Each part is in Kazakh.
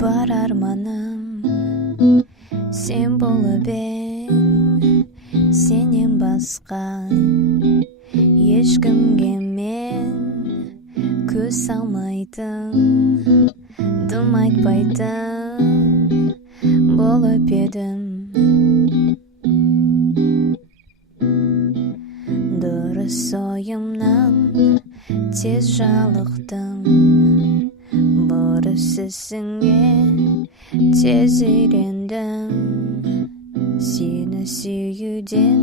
бар арманым сен болып ең, сенен басқа ешкімге мен көз салмайтын, дым айтпайтын болып едім. Дұрыс ойымнан тез жалықтым, бұрыс ісіңе тез үйрендім. Сені сүюден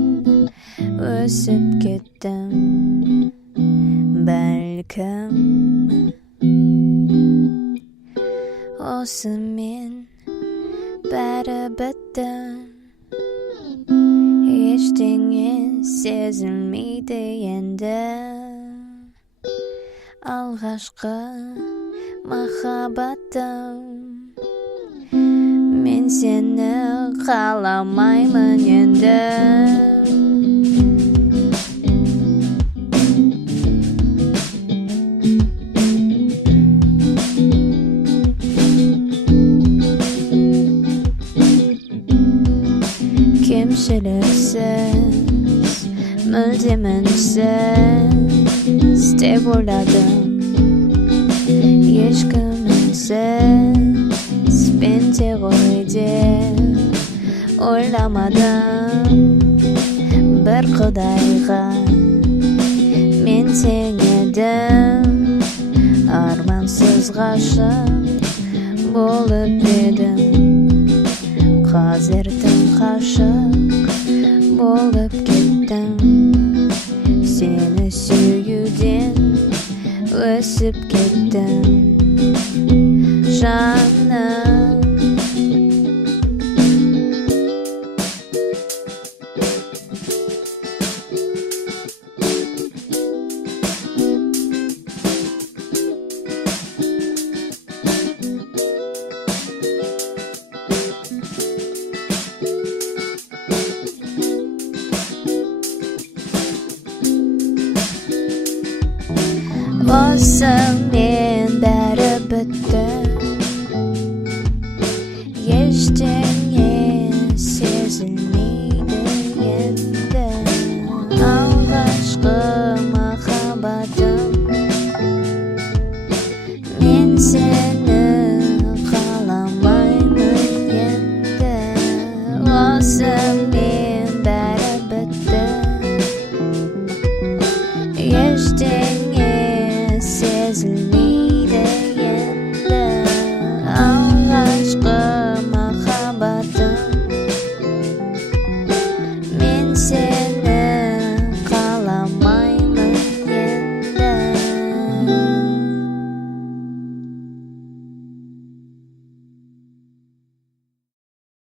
өсіп кеттім, бәлкім осымен бәрі бітті, ештеңе сезілмейді енді. Алғашқы махаббатым, мен сені қаламаймын енді. Кемшіліксіз, мүлдем үнсіз деп ойладым. Ешкім үнсіз пенде ғой деп ойламадым. Бір құдайға мен тең едім, армансыз ғашық болып едім. Қазір тым ғашық болып кеттім, сені сүюден өсіп кеттім, жаным. Осымен бәрі бітті, ештеңе